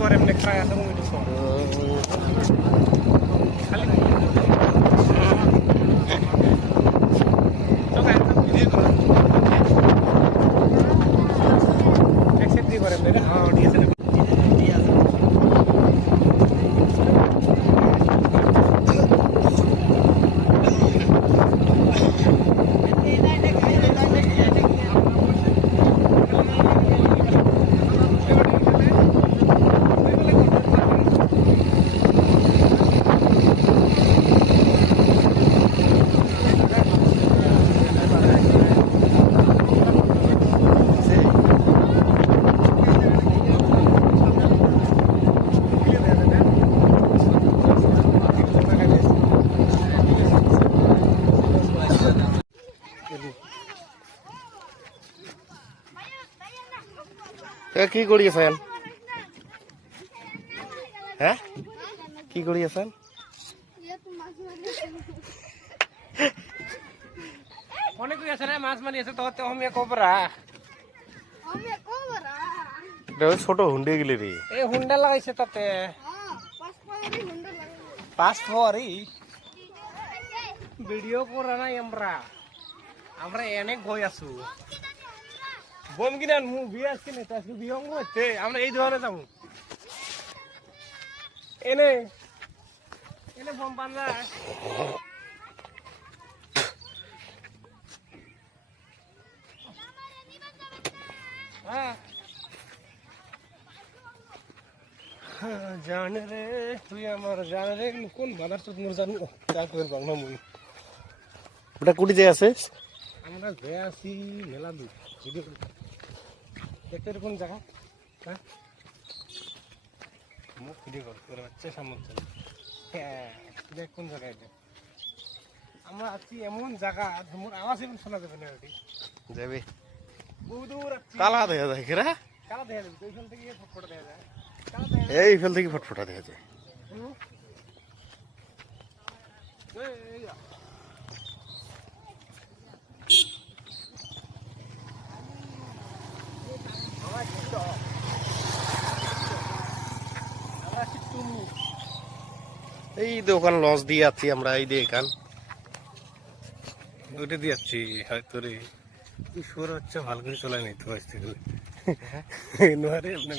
করে এমনি খায় আছে খালি एक्सेप्ट नहीं करे मेरे हाँ डीएसएल কি কৰি আছেন হ্যাঁ কি কৰি আছেন কোনে কই আছে রে মাছ মারি আছে তো আমি কোবরা ছোট হুন্ডে গেলে রে এই হুন্ডা লাগাইছে তাতে পাঁচ ফরি ভিডিও করা নাই আমরা এনে গই আছো বম কিনা বিয়ে আসছে না আজকে বিয়ে হচ্ছে আমরা এই ধরনে যাবো এনে এনে বম বান্ধা হ্যাঁ জান রে তুই আমার জান রে কোন বানার তো মোর জানো তা কইর বাংলা মুই ওটা কুটি যায় আছে আমরা যে আছি মেলা দূর ভিডিও দেখতে কোন জায়গা হ্যাঁ মুখ ভিডিও কর বাচ্চা সামনে হ্যাঁ দেখ কোন জায়গা এটা আমরা আছি এমন জায়গা মোর আওয়াজ even শোনা যাবে না ওটি যাবে বহু দূর আছি কালা দেখা যায় কিরা কালা দেখা যাবে এইখান থেকে ফটফটা দেখা যায় এই ফেল থেকে ফটফটা দেখা যায় এই দোকান লঞ্চ দিয়ে যাচ্ছি আমরা এই দোকান ওইটা দিয়ে যাচ্ছি হয়তো রে সুর হচ্ছে ভালো করে চলে নিতে পারছি নোয়ারে আপনার